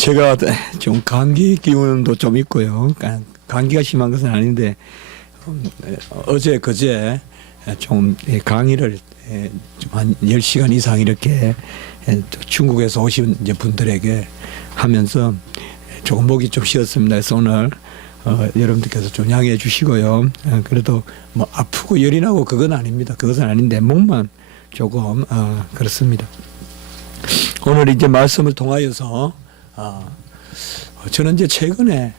제가 좀 감기 기운도 좀 있고요. 감기가 심한 것은 아닌데 어제 그제 좀 강의를 좀 한 10시간 이상 이렇게 중국에서 오신 이제 분들에게 하면서 조금 목이 좀 쉬었습니다. 그래서 오늘 여러분들께서 좀 양해해 주시고요. 그래도 뭐 아프고 열이 나고 그건 아닙니다. 그것은 아닌데 목만 조금 그렇습니다. 오늘 이제 말씀을 통하여서 저는 이제 최근에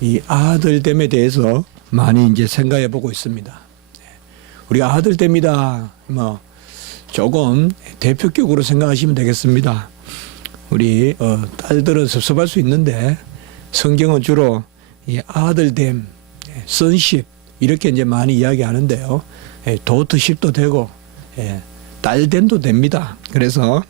이 아들됨에 대해서 많이 이제 생각해 보고 있습니다. 우리 아들됨이다 뭐 조금 대표격으로 생각하시면 되겠습니다. 우리 딸들은 섭섭할 수 있는데 성경은 주로 이 아들됨, sonship 이렇게 이제 많이 이야기하는데요. daughtership도 되고 딸됨도 됩니다. 그래서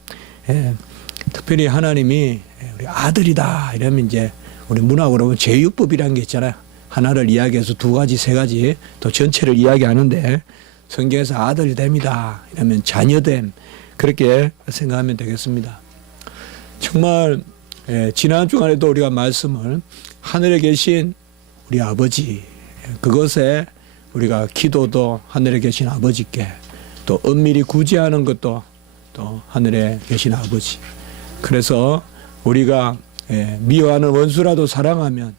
특별히 하나님이 우리 아들이다 이러면 이제 우리 문학으로 보면 제육법이라는 게 있잖아요. 하나를 이야기해서 두 가지, 세 가지 또 전체를 이야기하는데 성경에서 아들됨이다 이러면 자녀됨 그렇게 생각하면 되겠습니다. 정말 지난 주간에도 우리가 말씀을 하늘에 계신 우리 아버지 그것에 우리가 기도도 하늘에 계신 아버지께 또 은밀히 구제하는 것도 또 하늘에 계신 아버지 그래서 우리가 미워하는 원수라도 사랑하면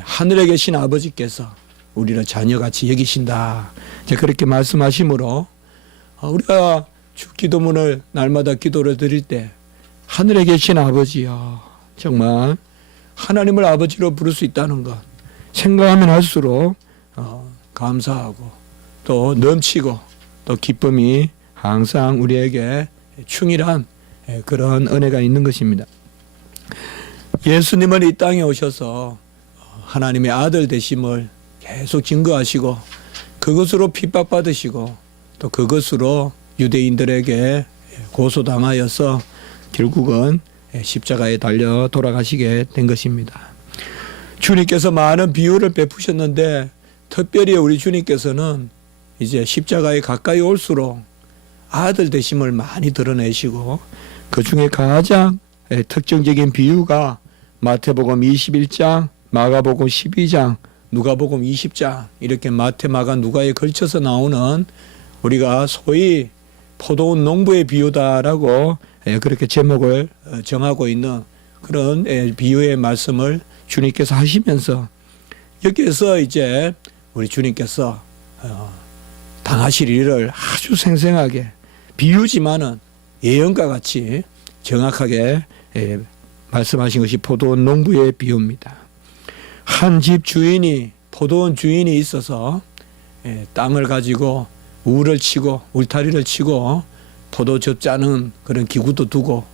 하늘에 계신 아버지께서 우리를 자녀같이 여기신다. 이제 그렇게 말씀하시므로 우리가 주 기도문을 날마다 기도를 드릴 때 하늘에 계신 아버지여 정말 하나님을 아버지로 부를 수 있다는 것 생각하면 할수록 감사하고 또 넘치고 또 기쁨이 항상 우리에게 충실한 그런 은혜가 있는 것입니다. 예수님은 이 땅에 오셔서 하나님의 아들 되심을 계속 증거하시고 그것으로 핍박받으시고 또 그것으로 유대인들에게 고소당하여서 결국은 십자가에 달려 돌아가시게 된 것입니다. 주님께서 많은 비유를 베푸셨는데 특별히 우리 주님께서는 이제 십자가에 가까이 올수록 아들 되심을 많이 드러내시고 그 중에 가장 특징적인 비유가 마태복음 21장, 마가복음 12장, 누가복음 20장 이렇게 마태, 마가, 누가에 걸쳐서 나오는 우리가 소위 포도원 농부의 비유다라고 그렇게 제목을 정하고 있는 그런 비유의 말씀을 주님께서 하시면서 여기에서 이제 우리 주님께서 당하실 일을 아주 생생하게 비유지만은 예언과 같이 정확하게 말씀하신 것이 포도원 농부의 비유입니다. 한 집 주인이 포도원 주인이 있어서 땅을 가지고 울을 치고 울타리를 치고 포도즙 짜는 그런 기구도 두고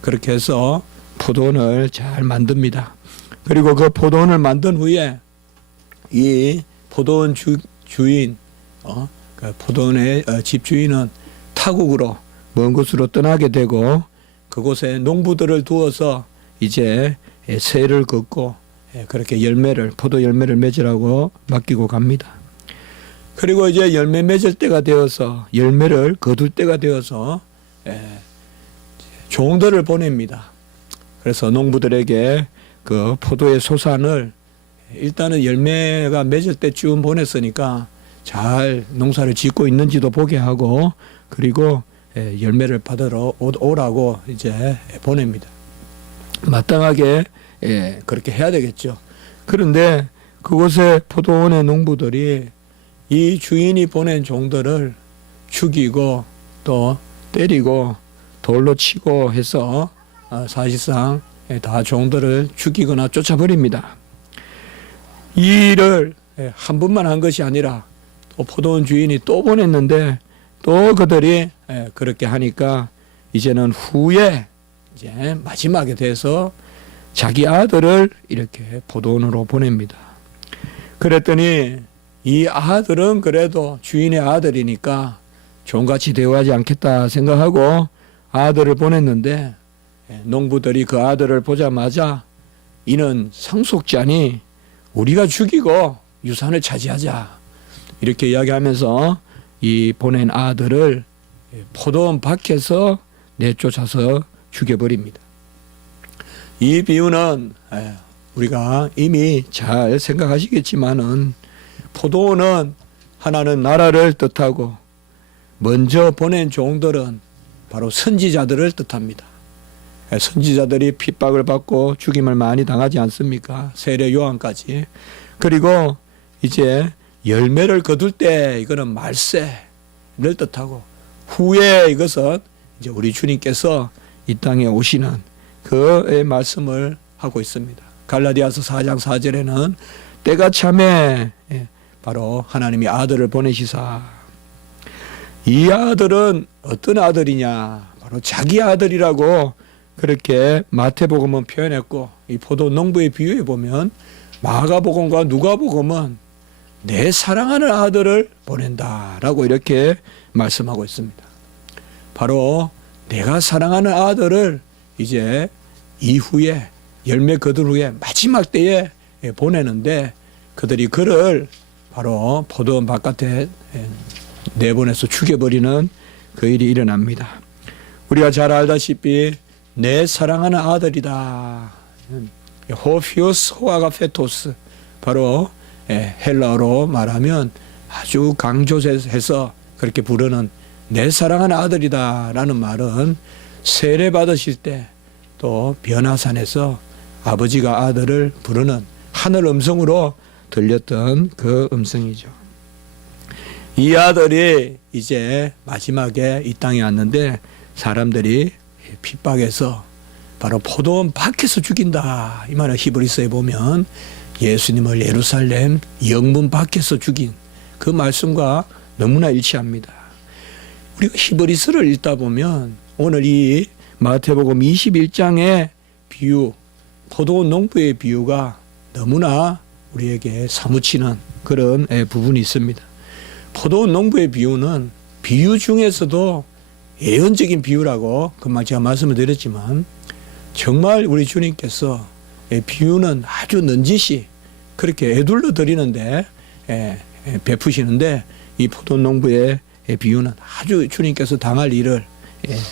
그렇게 해서 포도원을 잘 만듭니다. 그리고 그 포도원을 만든 후에 이 포도원 주인 그 포도원의 집주인은 타국으로 먼 곳으로 떠나게 되고 그곳에 농부들을 두어서 이제 새를 긋고 그렇게 포도 열매를 맺으라고 맡기고 갑니다. 그리고 이제 열매 맺을 때가 되어서 열매를 거둘 때가 되어서 종들을 보냅니다. 그래서 농부들에게 그 포도의 소산을 일단은 열매가 맺을 때쯤 보냈으니까 잘 농사를 짓고 있는지도 보게 하고 그리고 열매를 받으러 오라고 이제 보냅니다. 마땅하게 그렇게 해야 되겠죠. 그런데 그곳에 포도원의 농부들이 이 주인이 보낸 종들을 죽이고 또 때리고 돌로 치고 해서 사실상 다 종들을 죽이거나 쫓아버립니다. 이 일을 한 번만 한 것이 아니라 또 포도원 주인이 또 보냈는데 또 그들이 그렇게 하니까 이제는 후에 이제 마지막에 돼서 자기 아들을 이렇게 포도원으로 보냅니다. 그랬더니 이 아들은 그래도 주인의 아들이니까 종같이 대우하지 않겠다 생각하고 아들을 보냈는데 농부들이 그 아들을 보자마자 이는 상속자니 우리가 죽이고 유산을 차지하자 이렇게 이야기하면서 이 보낸 아들을 포도원 밖에서 내쫓아서 죽여버립니다. 이 비유는 우리가 이미 잘 생각하시겠지만은 포도원은 하나는 나라를 뜻하고 먼저 보낸 종들은 바로 선지자들을 뜻합니다. 선지자들이 핍박을 받고 죽임을 많이 당하지 않습니까? 세례 요한까지. 그리고 이제 열매를 거둘 때 이거는 말세를 뜻하고 후에 이것은 이제 우리 주님께서 이 땅에 오시는 그의 말씀을 하고 있습니다. 갈라디아서 4장 4절에는 때가 참에 바로 하나님이 아들을 보내시사 이 아들은 어떤 아들이냐 바로 자기 아들이라고 그렇게 마태복음은 표현했고 이 포도 농부의 비유에 보면 마가복음과 누가복음은 내 사랑하는 아들을 보낸다라고 이렇게 말씀하고 있습니다. 바로 내가 사랑하는 아들을 이제 이후에 열매 거둔 후에 마지막 때에 보내는데 그들이 그를 바로 포도원 바깥에 내보내서 죽여버리는 그 일이 일어납니다. 우리가 잘 알다시피 내 사랑하는 아들이다. 호피오스 호아가페토스 바로 헬라어로 말하면 아주 강조해서 그렇게 부르는 내 사랑하는 아들이다 라는 말은 세례 받으실 때 또 변화산에서 아버지가 아들을 부르는 하늘 음성으로 들렸던 그 음성이죠. 이 아들이 이제 마지막에 이 땅에 왔는데 사람들이 핍박해서 바로 포도원 밖에서 죽인다. 이 말을 히브리서에 보면 예수님을 예루살렘 영문 밖에서 죽인 그 말씀과 너무나 일치합니다. 우리가 히브리서를 읽다 보면 오늘 이 마태복음 21장의 비유, 포도원 농부의 비유가 너무나 우리에게 사무치는 그런 부분이 있습니다. 포도원 농부의 비유는 비유 중에서도 예언적인 비유라고 금방 제가 말씀을 드렸지만 정말 우리 주님께서 비유는 아주 넌지시 그렇게 애둘러 드리는데 베푸시는데 이 포도원 농부의 비유는 아주 주님께서 당할 일을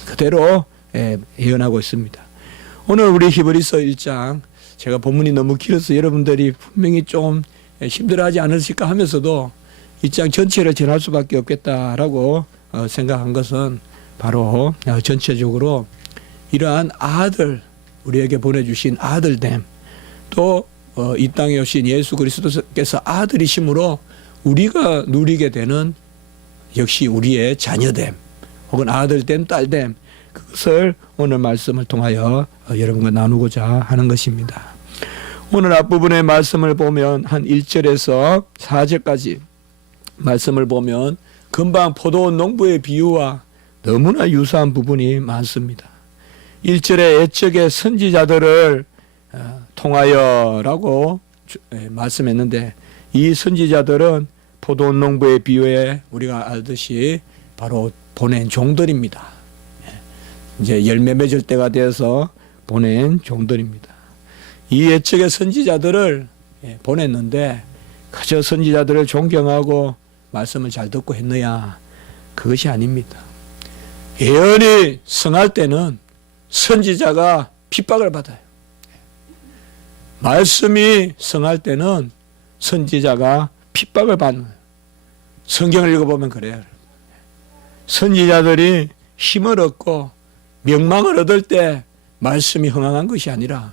그대로 예언하고 있습니다. 오늘 우리 히브리서 1장 제가 본문이 너무 길어서 여러분들이 분명히 좀 힘들어하지 않으실까 하면서도 1장 전체를 전할 수밖에 없겠다라고 생각한 것은 바로 전체적으로 이러한 아들 우리에게 보내주신 아들됨 또 이 땅에 오신 예수 그리스도께서 아들이심으로 우리가 누리게 되는 역시 우리의 자녀됨 혹은 아들됨 딸됨 그것을 오늘 말씀을 통하여 여러분과 나누고자 하는 것입니다. 오늘 앞부분의 말씀을 보면 한 1절에서 4절까지 말씀을 보면 금방 포도원 농부의 비유와 너무나 유사한 부분이 많습니다. 1절에 옛적의 선지자들을 통하여라고 말씀했는데 이 선지자들은 포도원 농부의 비유에 우리가 알듯이 바로 보낸 종들입니다. 이제 열매 맺을 때가 되어서 보낸 종들입니다. 이 옛적의 선지자들을 보냈는데 그저 선지자들을 존경하고 말씀을 잘 듣고 했느냐? 그것이 아닙니다. 예언이 성할 때는 선지자가 핍박을 받아요. 말씀이 성할 때는 선지자가 핍박을 받는 거예요. 성경을 읽어보면 그래요. 선지자들이 힘을 얻고 명망을 얻을 때 말씀이 흥황한 것이 아니라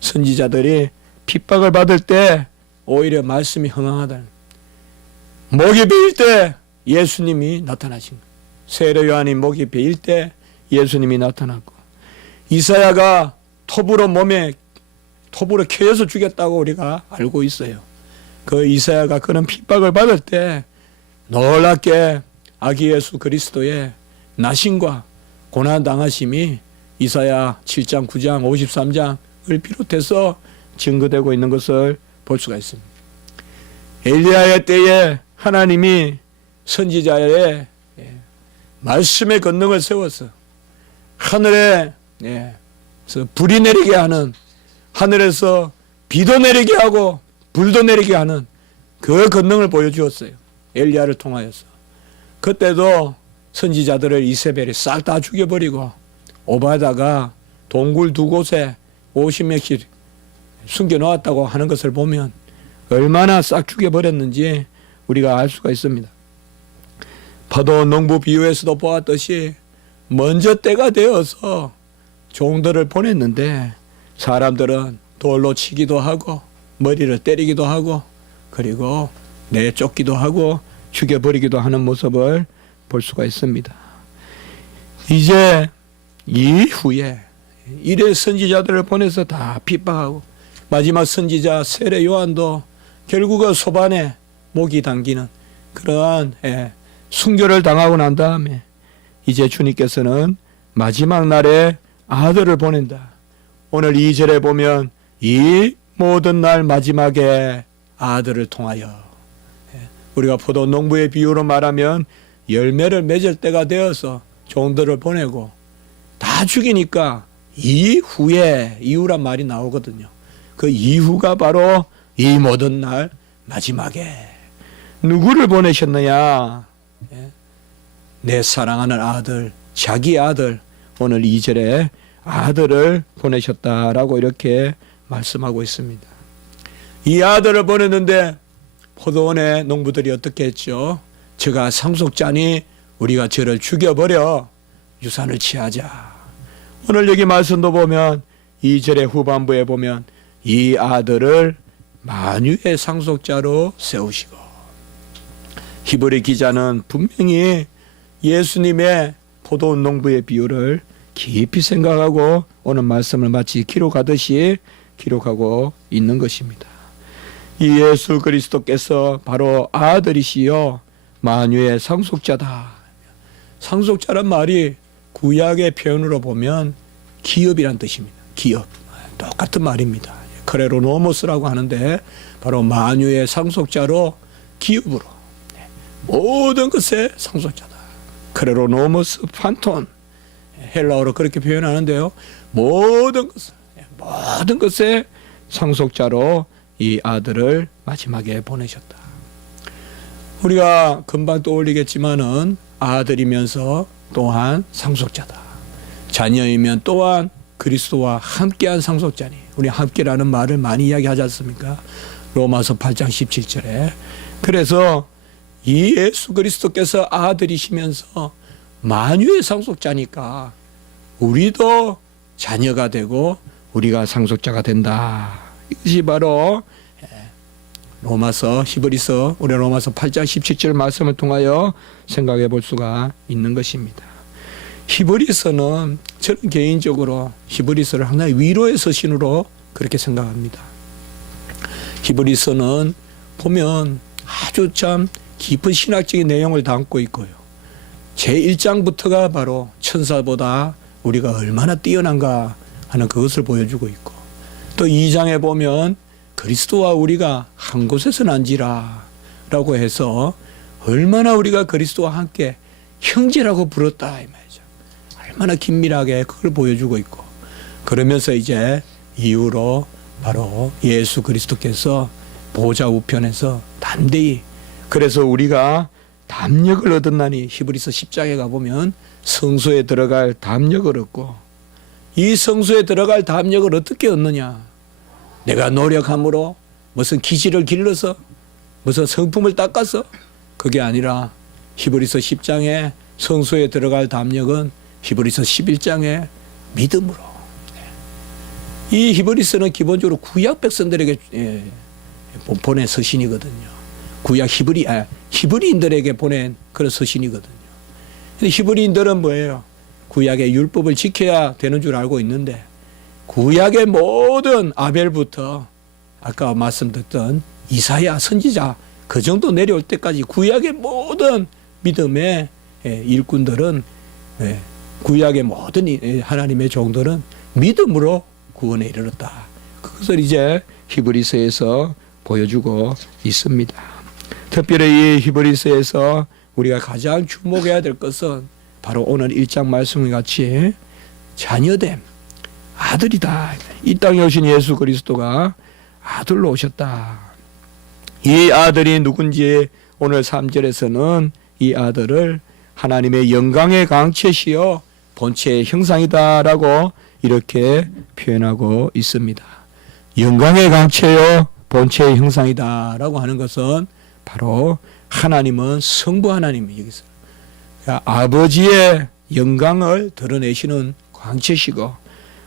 선지자들이 핍박을 받을 때 오히려 말씀이 흥황하다. 목이 베일 때 예수님이 나타나신 거예요. 세례 요한이 목이 베일 때 예수님이 나타났고 이사야가 톱으로 켜서 죽였다고 우리가 알고 있어요. 그 이사야가 그런 핍박을 받을 때 놀랍게 아기 예수 그리스도의 나심과 고난 당하심이 이사야 7장, 9장, 53장을 비롯해서 증거되고 있는 것을 볼 수가 있습니다. 엘리야의 때에 하나님이 선지자의 말씀의 권능을 세워서 하늘에 불이 내리게 하는 하늘에서 비도 내리게 하고 불도 내리게 하는 그 권능을 보여주었어요. 엘리야를 통하여서. 그때도 선지자들을 이세벨이 싹 다 죽여버리고 오바다가 동굴 두 곳에 50명씩 숨겨 놓았다고 하는 것을 보면 얼마나 싹 죽여버렸는지 우리가 알 수가 있습니다. 포도원 농부 비유에서도 보았듯이 먼저 때가 되어서 종들을 보냈는데 사람들은 돌로 치기도 하고 머리를 때리기도 하고 그리고 내쫓기도 하고 죽여버리기도 하는 모습을 볼 수가 있습니다. 이제 이후에 이래 선지자들을 보내서 다 핍박하고 마지막 선지자 세례 요한도 결국은 소반에 목이 당기는 그러한 순교를 당하고 난 다음에 이제 주님께서는 마지막 날에 아들을 보낸다. 오늘 2절에 보면 이 모든 날 마지막에 아들을 통하여 우리가 포도 농부의 비유로 말하면 열매를 맺을 때가 되어서 종들을 보내고 다 죽이니까 이후란 말이 나오거든요. 그 이후가 바로 이 모든 날 마지막에 누구를 보내셨느냐? 내 사랑하는 아들, 자기 아들, 오늘 2절에 아들을 보내셨다라고 이렇게 말씀하고 있습니다. 이 아들을 보냈는데 포도원의 농부들이 어떻게 했죠? 저가 상속자니 우리가 저를 죽여버려 유산을 취하자. 오늘 여기 말씀도 보면 2절의 후반부에 보면 이 아들을 만유의 상속자로 세우시고 히브리 기자는 분명히 예수님의 포도원 농부의 비유를 깊이 생각하고 오늘 말씀을 마치 기록하듯이 기록하고 있는 것입니다. 이 예수 그리스도께서 바로 아들이시요 만유의 상속자다. 상속자란 말이 구약의 표현으로 보면 기업이란 뜻입니다. 기업. 똑같은 말입니다. 크레로노모스라고 하는데 바로 만유의 상속자로 기업으로 모든 것의 상속자다. 크레로노모스 판톤 헬라어로 그렇게 표현하는데요. 모든 것의 상속자로 이 아들을 마지막에 보내셨다. 우리가 금방 떠올리겠지만은 아들이면서 또한 상속자다. 자녀이면 또한 그리스도와 함께한 상속자니. 우리 함께라는 말을 많이 이야기하지 않습니까? 로마서 8장 17절에. 그래서 이 예수 그리스도께서 아들이시면서 만유의 상속자니까 우리도 자녀가 되고 우리가 상속자가 된다. 이것이 바로 히브리서 우리 로마서 8장 17절 말씀을 통하여 생각해 볼 수가 있는 것입니다. 히브리서는 저는 개인적으로 히브리서를 하나의 위로의 서신으로 그렇게 생각합니다. 히브리서는 보면 아주 참 깊은 신학적인 내용을 담고 있고요. 제1장부터가 바로 천사보다 우리가 얼마나 뛰어난가 하는 그것을 보여주고 있고 또 2장에 보면 그리스도와 우리가 한 곳에서 난지라 라고 해서 얼마나 우리가 그리스도와 함께 형제라고 부렀다 이 말이죠. 얼마나 긴밀하게 그걸 보여주고 있고 그러면서 이제 이후로 바로 예수 그리스도께서 보좌 우편에서 담대히 그래서 우리가 담력을 얻었나니 히브리서 10장에 가보면 성소에 들어갈 담력을 얻고 이 성소에 들어갈 담력을 어떻게 얻느냐? 내가 노력함으로 무슨 기지를 길러서 무슨 성품을 닦아서 그게 아니라 히브리서 10장에 성소에 들어갈 담력은 히브리서 11장에 믿음으로. 이 히브리서는 기본적으로 구약 백성들에게 보낸 서신이거든요. 구약 히브리인들에게 보낸 그런 서신이거든요. 근데 히브리인들은 뭐예요? 구약의 율법을 지켜야 되는 줄 알고 있는데 구약의 모든 아벨부터 아까 말씀드렸던 이사야 선지자 그 정도 내려올 때까지 구약의 모든 믿음의 일꾼들은 구약의 모든 하나님의 종들은 믿음으로 구원에 이르렀다. 그것을 이제 히브리서에서 보여주고 있습니다. 특별히 이 히브리서에서 우리가 가장 주목해야 될 것은 바로 오늘 1장 말씀과 같이 자녀됨, 아들이다. 이 땅에 오신 예수 그리스도가 아들로 오셨다. 이 아들이 누군지 오늘 3절에서는 이 아들을 하나님의 영광의 강체시여 본체의 형상이다라고 이렇게 표현하고 있습니다. 영광의 강체요 본체의 형상이다라고 하는 것은 바로 하나님은 성부 하나님이 여기서 아버지의 영광을 드러내시는 광채시고,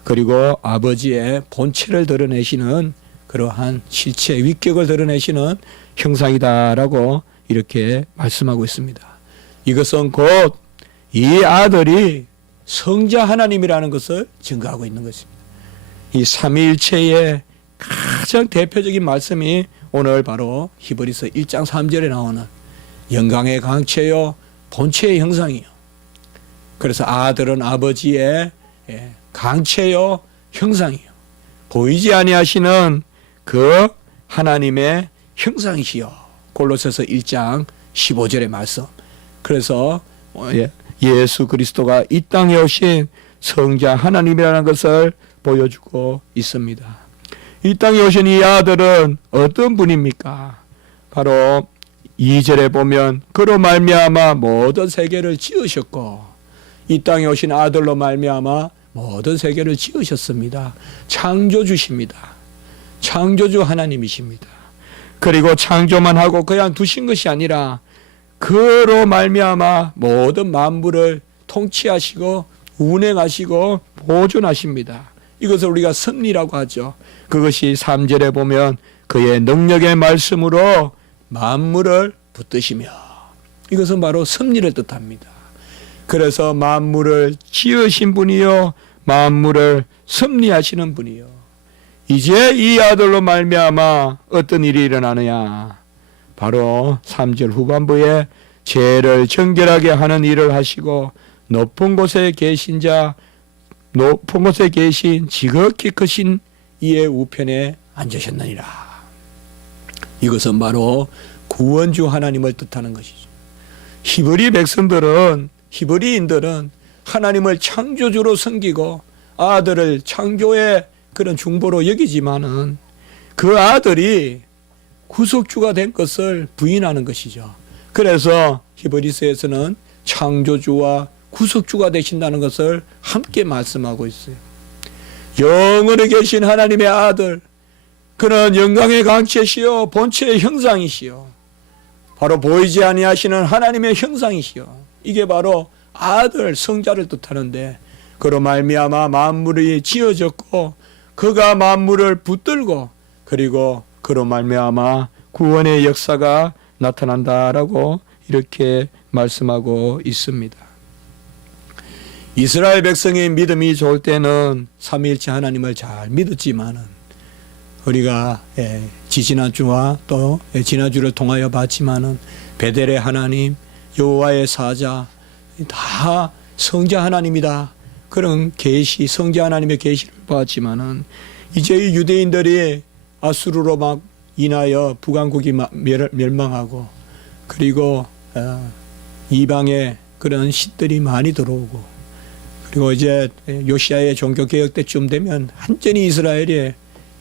그리고 아버지의 본체를 드러내시는 그러한 실체 위격을 드러내시는 형상이다라고 이렇게 말씀하고 있습니다. 이것은 곧 이 아들이 성자 하나님이라는 것을 증거하고 있는 것입니다. 이 삼위일체의 가장 대표적인 말씀이 오늘 바로 히브리서 1장 3절에 나오는 영광의 강체요 본체의 형상이요. 그래서 아들은 아버지의 강체요 형상이요. 보이지 아니하시는 그 하나님의 형상이시요. 골로새서 1장 15절의 말씀. 그래서 예수 그리스도가 이 땅에 오신 성자 하나님이라는 것을 보여주고 있습니다. 이 땅에 오신 이 아들은 어떤 분입니까? 바로 2절에 보면 그로 말미암아 모든 세계를 지으셨고, 이 땅에 오신 아들로 말미암아 모든 세계를 지으셨습니다. 창조주십니다. 창조주 하나님이십니다. 그리고 창조만 하고 그냥 두신 것이 아니라 그로 말미암아 모든 만물을 통치하시고 운행하시고 보존하십니다. 이것을 우리가 섭리라고 하죠. 그것이 3절에 보면 그의 능력의 말씀으로 만물을 붙드시며, 이것은 바로 섭리를 뜻합니다. 그래서 만물을 지으신 분이요 만물을 섭리하시는 분이요. 이제 이 아들로 말미암아 어떤 일이 일어나느냐, 바로 3절 후반부에 죄를 정결하게 하는 일을 하시고 높은 곳에 계신 지극히 크신 이의 우편에 앉으셨느니라. 이것은 바로 구원주 하나님을 뜻하는 것이죠. 히브리인들은 하나님을 창조주로 섬기고 아들을 창조의 그런 중보로 여기지만은 그 아들이 구속주가 된 것을 부인하는 것이죠. 그래서 히브리서에서는 창조주와 구속주가 되신다는 것을 함께 말씀하고 있어요. 영원히 계신 하나님의 아들, 그는 영광의 강체시요 본체의 형상이시요, 바로 보이지 아니하시는 하나님의 형상이시요. 이게 바로 아들 성자를 뜻하는데, 그로 말미암아 만물이 지어졌고 그가 만물을 붙들고, 그리고 그로 말미암아 구원의 역사가 나타난다라고 이렇게 말씀하고 있습니다. 이스라엘 백성의 믿음이 좋을 때는 삼위일체 하나님을 잘 믿었지만은, 우리가 지지난주와 또 지난주를 통하여 봤지만은 베델의 하나님, 여호와의 사자, 다 성자 하나님이다, 그런 계시, 성자 하나님의 계시를 봤지만은 이제 이 유대인들이 아수르로 막 인하여 북왕국이 멸망하고, 그리고 이방의 그런 신들이 많이 들어오고, 그리고 이제 요시아의 종교개혁 때쯤 되면 완전히 이스라엘이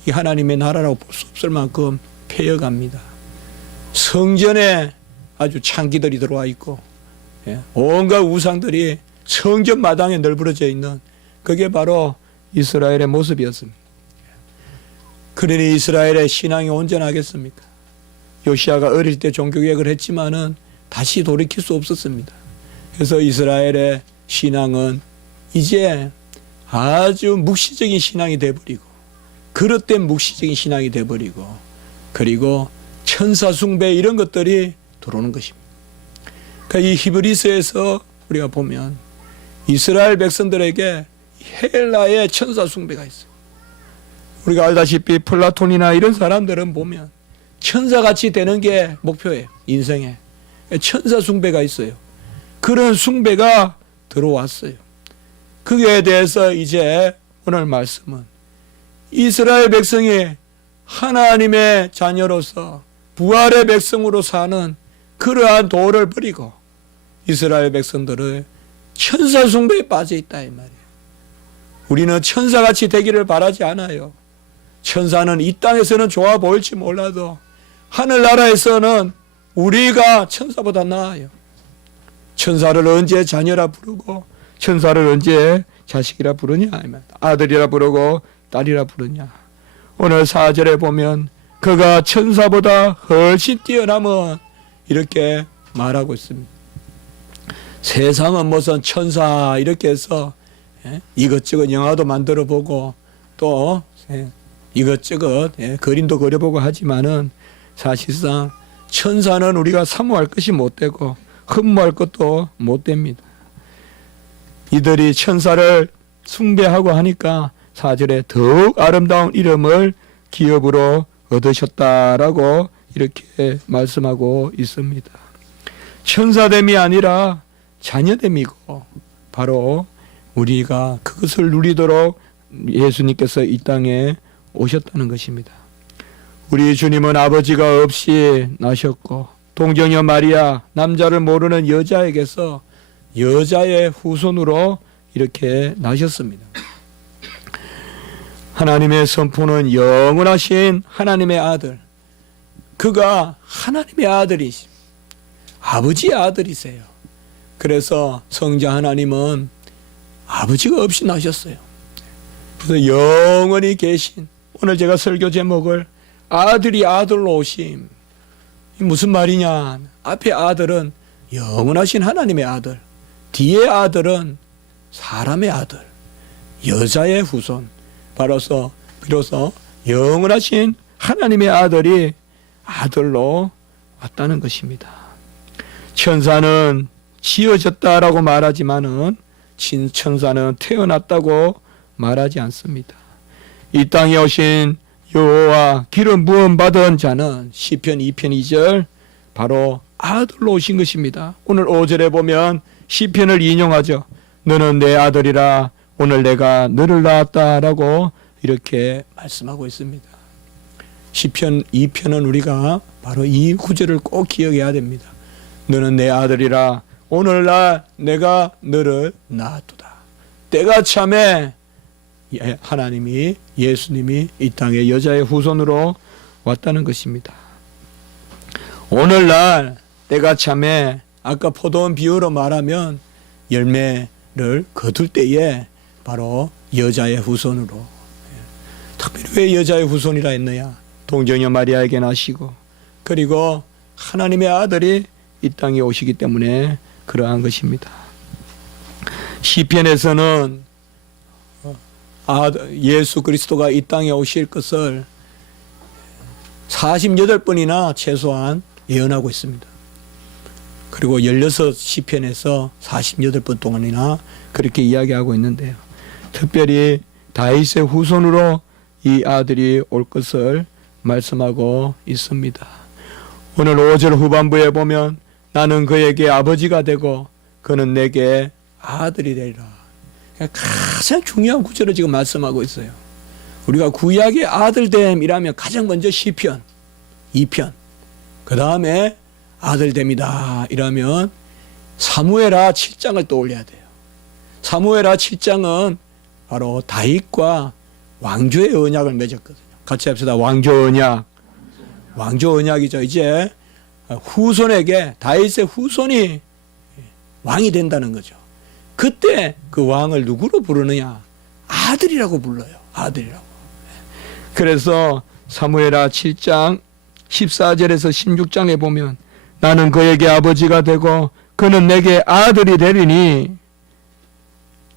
이 하나님의 나라라고 볼 수 없을 만큼 폐허갑니다. 성전에 아주 창기들이 들어와 있고, 온갖 우상들이 성전 마당에 널브러져 있는, 그게 바로 이스라엘의 모습이었습니다. 그러니 이스라엘의 신앙이 온전하겠습니까? 요시아가 어릴 때 종교개혁을 했지만은 다시 돌이킬 수 없었습니다. 그래서 이스라엘의 신앙은 이제 아주 묵시적인 신앙이 되어버리고, 그릇된 묵시적인 신앙이 되어버리고, 그리고 천사 숭배 이런 것들이 들어오는 것입니다. 그러니까 이 히브리서에서 우리가 보면 이스라엘 백성들에게 헬라의 천사 숭배가 있어요. 우리가 알다시피 플라톤이나 이런 사람들은 보면 천사같이 되는 게 목표예요. 인생에 천사 숭배가 있어요. 그런 숭배가 들어왔어요. 그에 대해서 이제 오늘 말씀은 이스라엘 백성이 하나님의 자녀로서 부활의 백성으로 사는 그러한 도를 버리고 이스라엘 백성들을 천사 숭배에 빠져 있다 이 말이에요. 우리는 천사같이 되기를 바라지 않아요. 천사는 이 땅에서는 좋아 보일지 몰라도 하늘나라에서는 우리가 천사보다 나아요. 천사를 언제 자녀라 부르고 천사를 언제 자식이라 부르냐, 아들이라 부르고 딸이라 부르냐. 오늘 4절에 보면 그가 천사보다 훨씬 뛰어남은 이렇게 말하고 있습니다. 세상은 무슨 천사 이렇게 해서 이것저것 영화도 만들어 보고 또 이것저것 그림도 그려보고 하지만은 사실상 천사는 우리가 사모할 것이 못 되고 흠모할 것도 못 됩니다. 이들이 천사를 숭배하고 하니까 4절에 더욱 아름다운 이름을 기업으로 얻으셨다라고 이렇게 말씀하고 있습니다. 천사됨이 아니라 자녀됨이고 바로 우리가 그것을 누리도록 예수님께서 이 땅에 오셨다는 것입니다. 우리 주님은 아버지가 없이 나셨고 동정녀 마리아 남자를 모르는 여자에게서 여자의 후손으로 이렇게 나셨습니다. 하나님의 선포는 영원하신 하나님의 아들, 그가 하나님의 아들이시, 아버지의 아들이세요. 그래서 성자 하나님은 아버지가 없이 나셨어요. 그래서 영원히 계신, 오늘 제가 설교 제목을 아들이 아들로 오심, 무슨 말이냐. 앞에 아들은 영원하신 하나님의 아들, 뒤에 아들은 사람의 아들, 여자의 후손, 비로소 영원하신 하나님의 아들이 아들로 왔다는 것입니다. 천사는 지어졌다라고 말하지만은 천사는 태어났다고 말하지 않습니다. 이 땅에 오신 여호와 기름 부음 받은 자는 시편 2편 2절 바로 아들로 오신 것입니다. 오늘 5절에 보면 시편을 인용하죠. 너는 내 아들이라 오늘 내가 너를 낳았다라고 이렇게 말씀하고 있습니다. 시편 2편은 우리가 바로 이 구절을 꼭 기억해야 됩니다. 너는 내 아들이라 오늘날 내가 너를 낳았도다. 때가 참에 하나님이, 예수님이 이 땅에 여자의 후손으로 왔다는 것입니다. 오늘날 때가 참에 아까 포도원 비유로 말하면 열매를 거둘 때에 바로 여자의 후손으로, 특별히 왜 여자의 후손이라 했느냐. 동정녀 마리아에게 나시고 그리고 하나님의 아들이 이 땅에 오시기 때문에 그러한 것입니다. 시편에서는 예수 그리스도가 이 땅에 오실 것을 48번이나 최소한 예언하고 있습니다. 그리고 16시편에서 48번 동안이나 그렇게 이야기하고 있는데요. 특별히 다윗의 후손으로 이 아들이 올 것을 말씀하고 있습니다. 오늘 5절 후반부에 보면 나는 그에게 아버지가 되고 그는 내게 아들이 되리라. 가장 중요한 구절을 지금 말씀하고 있어요. 우리가 구약의 아들됨이라면 가장 먼저 시편 2편, 그 다음에 아들됨이다 이라면 사무엘하 7장을 떠올려야 돼요. 사무엘하 7장은 바로 다윗과 왕조의 언약을 맺었거든요. 같이 합시다. 왕조 언약. 왕조 언약이죠. 이제 후손에게, 다윗의 후손이 왕이 된다는 거죠. 그때 그 왕을 누구로 부르느냐? 아들이라고 불러요. 아들이라고. 그래서 사무엘하 7장 14절에서 16장에 보면 나는 그에게 아버지가 되고 그는 내게 아들이 되리니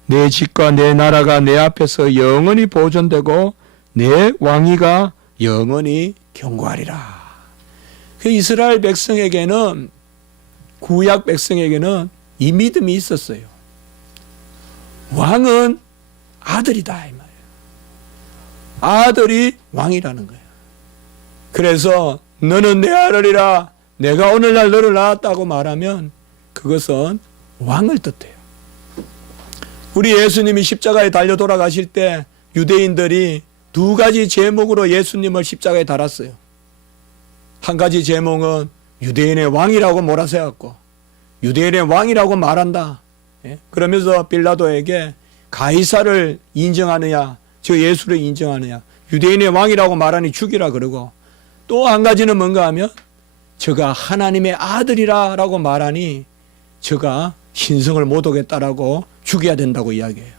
내 집과 내 나라가 내 앞에서 영원히 보존되고 내 왕위가 영원히 견고하리라. 그 이스라엘 백성에게는, 구약 백성에게는 이 믿음이 있었어요. 왕은 아들이다 이 말이에요. 아들이 왕이라는 거예요. 그래서 너는 내 아들이라 내가 오늘날 너를 낳았다고 말하면 그것은 왕을 뜻해요. 우리 예수님이 십자가에 달려 돌아가실 때 유대인들이 두 가지 제목으로 예수님을 십자가에 달았어요. 한 가지 제목은 유대인의 왕이라고 몰아세웠고 유대인의 왕이라고 말한다. 그러면서 빌라도에게 가이사를 인정하느냐, 저 예수를 인정하느냐, 유대인의 왕이라고 말하니 죽이라 그러고, 또 한 가지는 뭔가 하면 저가 하나님의 아들이라고 말하니 저가 신성을 못 오겠다라고 죽여야 된다고 이야기해요.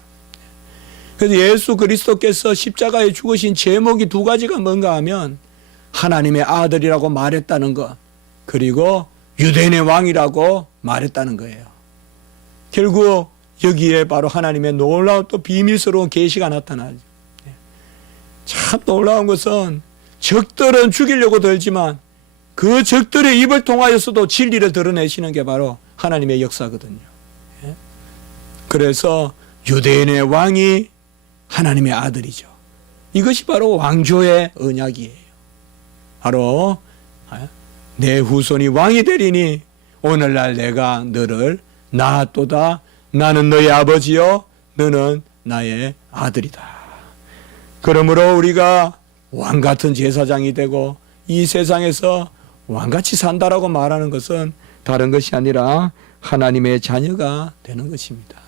그래서 예수 그리스도께서 십자가에 죽으신 제목이 두 가지가 뭔가 하면 하나님의 아들이라고 말했다는 것, 그리고 유대인의 왕이라고 말했다는 거예요. 결국 여기에 바로 하나님의 놀라운 또 비밀스러운 계시가 나타나죠. 참 놀라운 것은 적들은 죽이려고 들지만 그 적들의 입을 통하여서도 진리를 드러내시는 게 바로 하나님의 역사거든요. 그래서 유대인의 왕이 하나님의 아들이죠. 이것이 바로 왕조의 언약이에요. 바로 내 후손이 왕이 되리니 오늘날 내가 너를 낳았도다. 나는 너의 아버지요 너는 나의 아들이다. 그러므로 우리가 왕같은 제사장이 되고 이 세상에서 왕같이 산다라고 말하는 것은 다른 것이 아니라 하나님의 자녀가 되는 것입니다.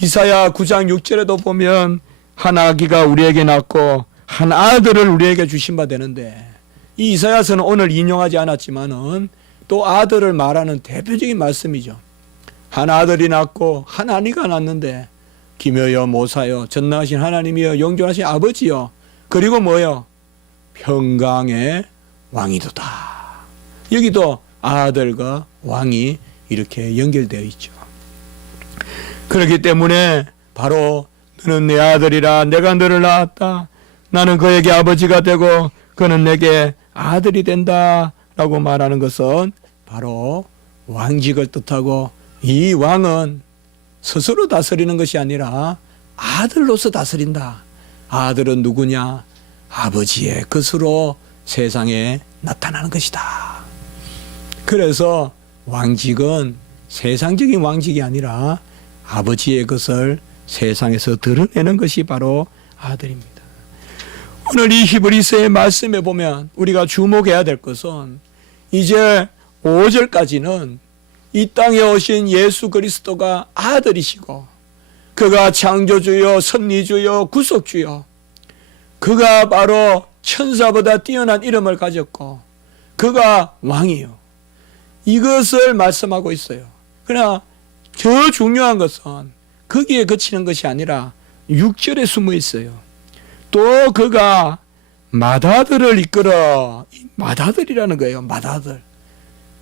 이사야 9장 6절에도 보면 한 아기가 우리에게 낳고 한 아들을 우리에게 주신 바 되는데, 이 이사야서는 오늘 인용하지 않았지만은 또 아들을 말하는 대표적인 말씀이죠. 한 아들이 낳고 한 아기가 낳는데 기묘여 모사여 전능하신 하나님이여 영존하신 아버지여 그리고 뭐요? 평강의 왕이도다. 여기도 아들과 왕이 이렇게 연결되어 있죠. 그렇기 때문에 바로 너는 내 아들이라 내가 너를 낳았다. 나는 그에게 아버지가 되고 그는 내게 아들이 된다 라고 말하는 것은 바로 왕직을 뜻하고, 이 왕은 스스로 다스리는 것이 아니라 아들로서 다스린다. 아들은 누구냐? 아버지의 것으로 세상에 나타나는 것이다. 그래서 왕직은 세상적인 왕직이 아니라 아버지의 것을 세상에서 드러내는 것이 바로 아들입니다. 오늘 이 히브리서의 말씀에 보면 우리가 주목해야 될 것은 이제 5절까지는 이 땅에 오신 예수 그리스도가 아들이시고 그가 창조주요 섭리주요 구속주요, 그가 바로 천사보다 뛰어난 이름을 가졌고 그가 왕이요, 이것을 말씀하고 있어요. 그러나 더 중요한 것은 거기에 그치는 것이 아니라 6절에 숨어 있어요. 또 그가 맏아들을 이끌어, 맏아들이라는 거예요. 맏아들.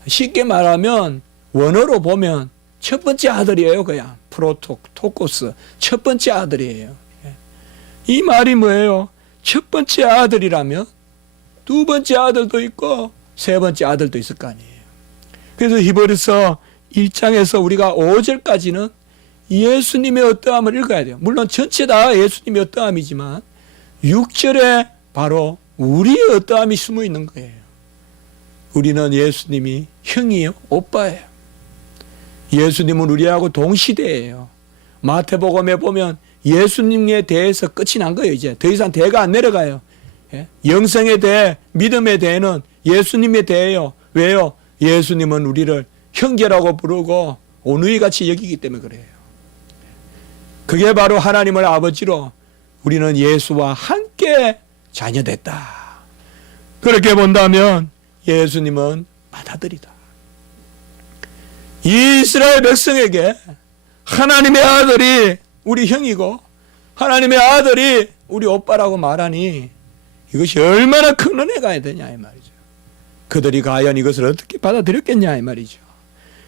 쉽게 말하면 원어로 보면 첫 번째 아들이에요. 그냥 프로토코스, 첫 번째 아들이에요. 이 말이 뭐예요? 첫 번째 아들이라면 두 번째 아들도 있고 세 번째 아들도 있을 거 아니에요. 그래서 히브리서 1장에서 우리가 5절까지는 예수님의 어떠함을 읽어야 돼요. 물론 전체 다 예수님의 어떠함이지만 6절에 바로 우리의 어떠함이 숨어 있는 거예요. 우리는 예수님이 형이에요, 오빠예요. 예수님은 우리하고 동시대예요. 마태복음에 보면 예수님에 대해서 끝이 난 거예요. 이제 더 이상 대가 안 내려가요. 영생에 대해, 믿음에 대해는 예수님에 대해요. 왜요? 예수님은 우리를 형제라고 부르고 오누이같이 여기기 때문에 그래요. 그게 바로 하나님을 아버지로 우리는 예수와 함께 자녀됐다. 그렇게 본다면 예수님은 맏아들이다. 이스라엘 백성에게 하나님의 아들이 우리 형이고 하나님의 아들이 우리 오빠라고 말하니 이것이 얼마나 큰 은혜가 되냐 이 말이죠. 그들이 과연 이것을 어떻게 받아들였겠냐 이 말이죠.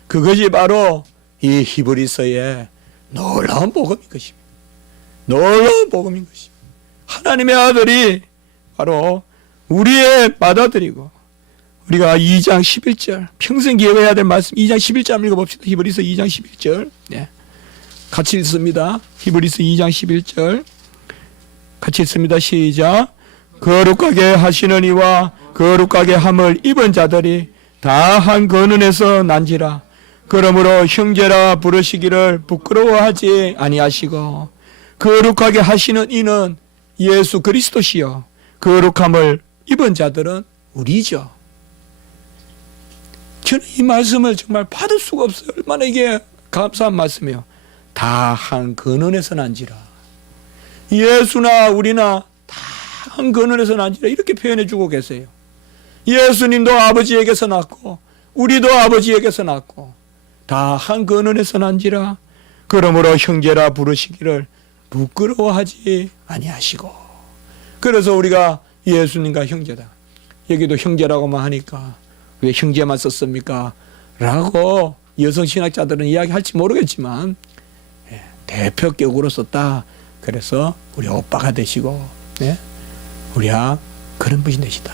그것이 바로 이 히브리서의 놀라운 복음인 것입니다. 놀라운 복음인 것입니다. 하나님의 아들이 바로 우리의 맏아들이고, 우리가 2장 11절 평생 기억해야 될 말씀 2장 11절 읽어봅시다. 히브리서 2장 11절 같이 읽습니다. 히브리서 2장 11절 같이 읽습니다. 시작. 거룩하게 하시는 이와 거룩하게 함을 입은 자들이 다 한 근원에서 난지라. 그러므로 형제라 부르시기를 부끄러워하지 아니하시고, 거룩하게 하시는 이는 예수 그리스도시요 거룩함을 입은 자들은 우리죠. 저는 이 말씀을 정말 받을 수가 없어요. 얼마나 이게 감사한 말씀이에요. 다 한 근원에서 난지라. 예수나 우리나 다 한 근원에서 난지라 이렇게 표현해 주고 계세요. 예수님도 아버지에게서 났고 우리도 아버지에게서 났고 다 한 근원에서 난지라. 그러므로 형제라 부르시기를 부끄러워하지 아니하시고. 그래서 우리가 예수님과 형제다. 여기도 형제라고만 하니까 왜 형제만 썼습니까? 라고 여성 신학자들은 이야기할지 모르겠지만 대표격으로 썼다. 그래서 우리 오빠가 되시고 우리야 그런 분이 되시다.